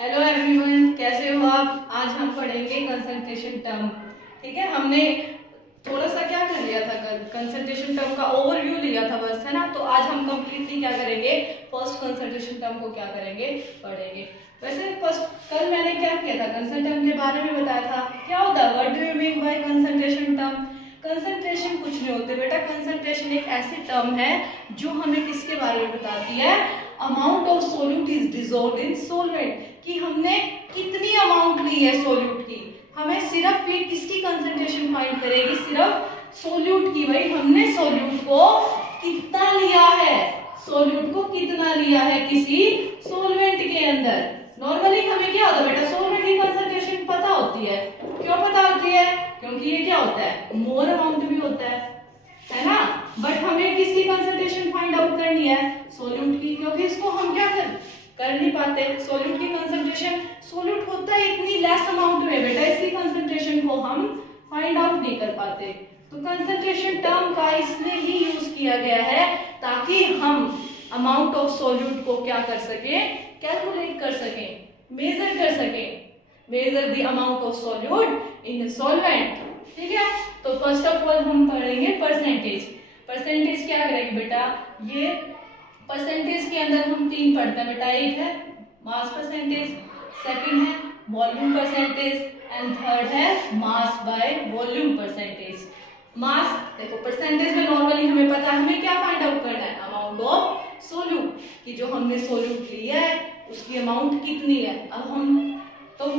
Hello everyone, कैसे हो आप। आज हम पढ़ेंगे कंसंट्रेशन टर्म। ठीक है, हमने थोड़ा सा क्या कर लिया था, कंसंट्रेशन टर्म का ओवरव्यू लिया था बस, है ना। तो आज हम कंप्लीटली क्या करेंगे, फर्स्ट कंसंट्रेशन टर्म को क्या करेंगे, पढ़ेंगे। वैसे फर्स्ट कल मैंने क्या किया था, कंसंट्रेशन टर्म के बारे में बताया था। क्या होता है, what do you mean by concentration term. Concentration कुछ नहीं होते बेटा, कंसंट्रेशन एक ऐसी टर्म है जो हमें किसके बारे में बताती है, amount of solute is dissolved in solvent, कि हमने कितनी अमाउंट ली है सोल्यूट की। हमें सिर्फ ये किसकी कंसंट्रेशन फाइंड करेगी, सिर्फ सोल्यूट की। भाई हमने सोल्यूट को कितना लिया है, सोल्यूट को कितना लिया है किसी सोलवेंट के अंदर। नॉर्मली हमें क्या होता है बेटा, सोलवेंट की कंसंट्रेशन पता होती है। क्यों पता होती है, क्योंकि ये क्या होता है, मोर अमाउंट भी होता है ना। बट हमें किसकी कंसंट्रेशन फाइंड आउट करनी है, सोल्यूट की, क्योंकि इसको हम क्या कर नहीं पाते। सोल्यूट की कंसंट्रेशन, सोल्यूट होता है इतनी लेस अमाउंट में बेटा, इसकी कंसंट्रेशन को हम फाइंड आउट नहीं कर पाते। तो कंसंट्रेशन टर्म का इसलिए ही यूज किया गया है ताकि हम अमाउंट ऑफ सोल्यूट को क्या कर सके, कैलकुलेट कर सके, मेजर कर सके, measure the amount of solute in solvent. ठीक है, तो फर्स्ट ऑफ ऑल हम पढ़ेंगे परसेंटेज। परसेंटेज क्या करेंगे बेटा, ये परसेंटेज के अंदर हम तीन पढ़ते हैं बेटा। एक है मास परसेंटेज, सेकंड है वॉल्यूम परसेंटेज एंड थर्ड है मास बाय वॉल्यूम परसेंटेज। मास देखो, परसेंटेज में नॉर्मली हमें पता है हमें क्या फाइंड आउट करना है, अमाउंट ऑफ सोल्यूट, कि जो हमने सोल्यूट लिया है उसकी अमाउंट कितनी है। अब हम तो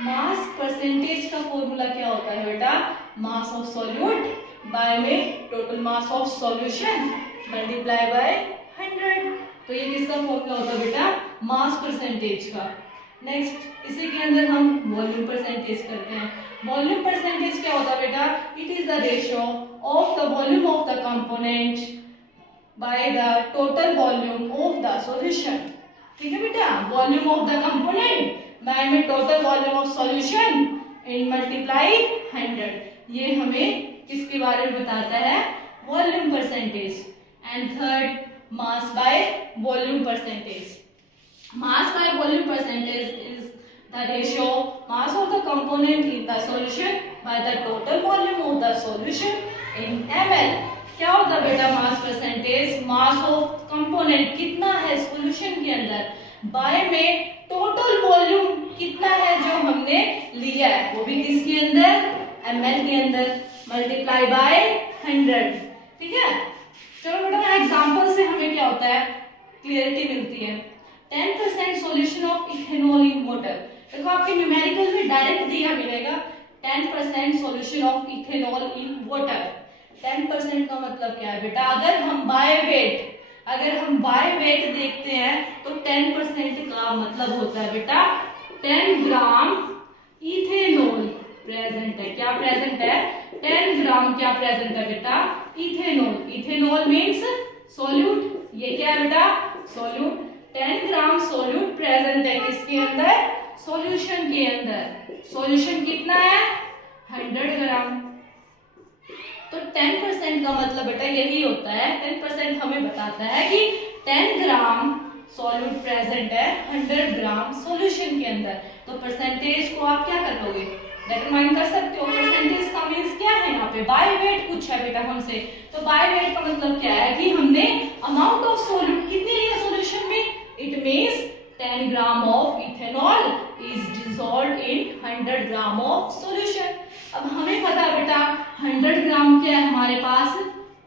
मास परसेंटेज का फॉर्मूला क्या होता है बेटा, मास ऑफ सोल्यूट बाय में total mass of solution multiply by 100। तो ये किसका फॉर्मूला होता है बेटा, मास परसेंटेज का। नेक्स्ट इसी के अंदर हम वॉल्यूम परसेंटेज करते हैं। वॉल्यूम परसेंटेज क्या होता है बेटा, it is the ratio of the volume of the component by the total volume of the solution. ठीक है बेटा, volume of the component by में total volume of solution in multiply 100। ये हमें किसके बारे में बताता है, volume percentage. And third mass by volume percentage. Mass by volume percentage is the ratio mass of the component in the solution by the total volume of the solution in ml. क्या होता है बेटा mass percentage, mass of component कितना है solution के अंदर, bye में total volume कितना है जो हमने लिया है, वो भी किसके अंदर, ml के अंदर, मल्टीप्लाई बाय 100। ठीक है, चलो बेटा एग्जांपल से हमें क्या होता है, क्लियरिटी मिलती है। 10% solution of ethanol in water. देखो आपके न्यूमेरिकल में डायरेक्ट दिया मिलेगा 10% solution of ethanol in water. 10% का मतलब क्या है बेटा, अगर हम बाय वेट देखते हैं तो 10% का मतलब होता है बेटा 10 ग्राम इथेनॉल प्रेजेंट है। क्या प्रेजेंट है, 10 ग्राम क्या प्रेजेंट है बेटा, इथेनॉल। इथेनॉल मीन्स सोल्यूट, ये क्या है बेटा, सोल्यूट। 10 ग्राम सोल्यूट प्रेजेंट है किसके अंदर, सॉल्यूशन के अंदर। सॉल्यूशन कितना है, 100 ग्राम। तो 10% का मतलब बेटा यही होता है, 10% हमें बताता है कि 10 ग्राम सॉल्यूट प्रेजेंट है 100 ग्राम सॉल्यूशन के अंदर। तो परसेंटेज को आप क्या कर लोगे, डिटरमाइन कर सकते हो। परसेंटेज का मींस क्या है, यहाँ पे बाय वेट पूछा है बेटा हमसे। तो बाय वेट का मतलब क्या है कि हमने अमाउंट ऑफ सोल्यूट कितनी ली है सॉल्यूशन में, it means 10 gram of ethanol is dissolved in 100 gram of solution. अब हमें पता है बेटा 100 ग्राम क्या है हमारे पास,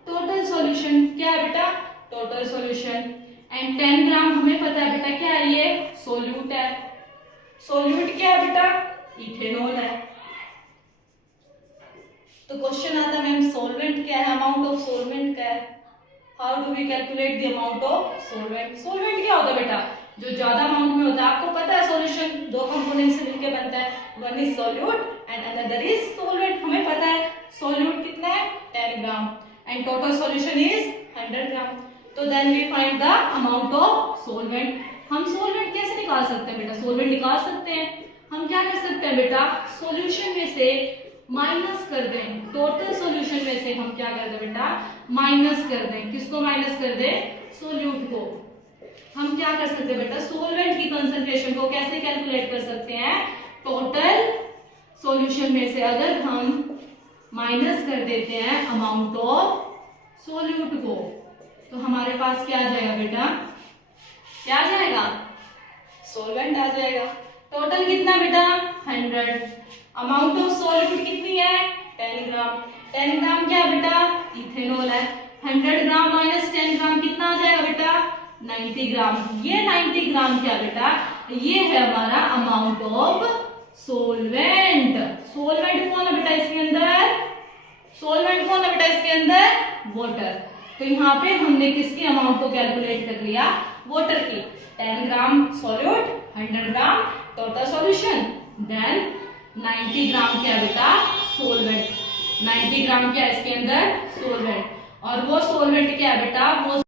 टोटल सॉल्यूशन। क्या है बेटा, टोटल सॉल्यूशन। एंड 10 ग्राम हमें पता है बेटा क्या है, ये सोल्यूट है। सोल्यूट क्या है बेटा, इथेनॉल है। तो क्वेश्चन आता है मैम सोलवेंट क्या है, अमाउंट ऑफ सोलवेंट क्या है, how do we calculate the amount of solvent. Solvent क्या होता है बेटा, जो ज्यादा अमाउंट में होता है। आपको पता है सॉल्यूशन दो कंपोनेंट से मिलकर बनता है, one is solute and another is solvent. हमें पता है सोल्यूट कितना है, 10 gram and total solution is 100 gram. तो then we find the amount of solvent. हम सोलवेंट कैसे निकाल सकते हैं बेटा, सोलवेंट निकाल सकते हैं हम, क्या कर सकते हैं बेटा, सॉल्यूशन में से माइनस कर दें, टोटल सॉल्यूशन में से हम क्या कर दें बेटा, माइनस कर दें। किसको माइनस कर दें, सोल्यूट को। हम क्या कर सकते हैं बेटा, सोलवेंट की कंसंट्रेशन को कैसे कैलकुलेट कैलकुलेट कर सकते हैं टोटल सॉल्यूशन में से अगर हम माइनस कर देते हैं अमाउंट ऑफ सोल्यूट को, तो हमारे पास क्या आ जाएगा बेटा, क्या आ जाएगा, सॉल्वेंट आ जाएगा। टोटल कितना बेटा 100, अमाउंट ऑफ सॉल्यूट कितनी है 10 ग्राम। 10 ग्राम क्या बेटा इथेनॉल है। 100 ग्राम माइनस 10 ग्राम कितना आ जाएगा बेटा 90 ग्राम। ये 90 ग्राम क्या बेटा, ये है हमारा अमाउंट ऑफ सोलवेंट। सोलवेंट कौन है बेटा इसके अंदर, सोलवेंट कौन है बेटा इसके अंदर, वाटर। तो यहाँ पे हमने किसकी अमाउंट को कैलकुलेट कर लिया, वाटर की। 10 ग्राम सॉल्यूट, 100 ग्राम टोटल सॉल्यूशन, देन 90 ग्राम क्या बेटा सोलवेंट। 90 ग्राम क्या इसके अंदर सोलवेंट, और वो सोलवेंट क्या है बेटा, वो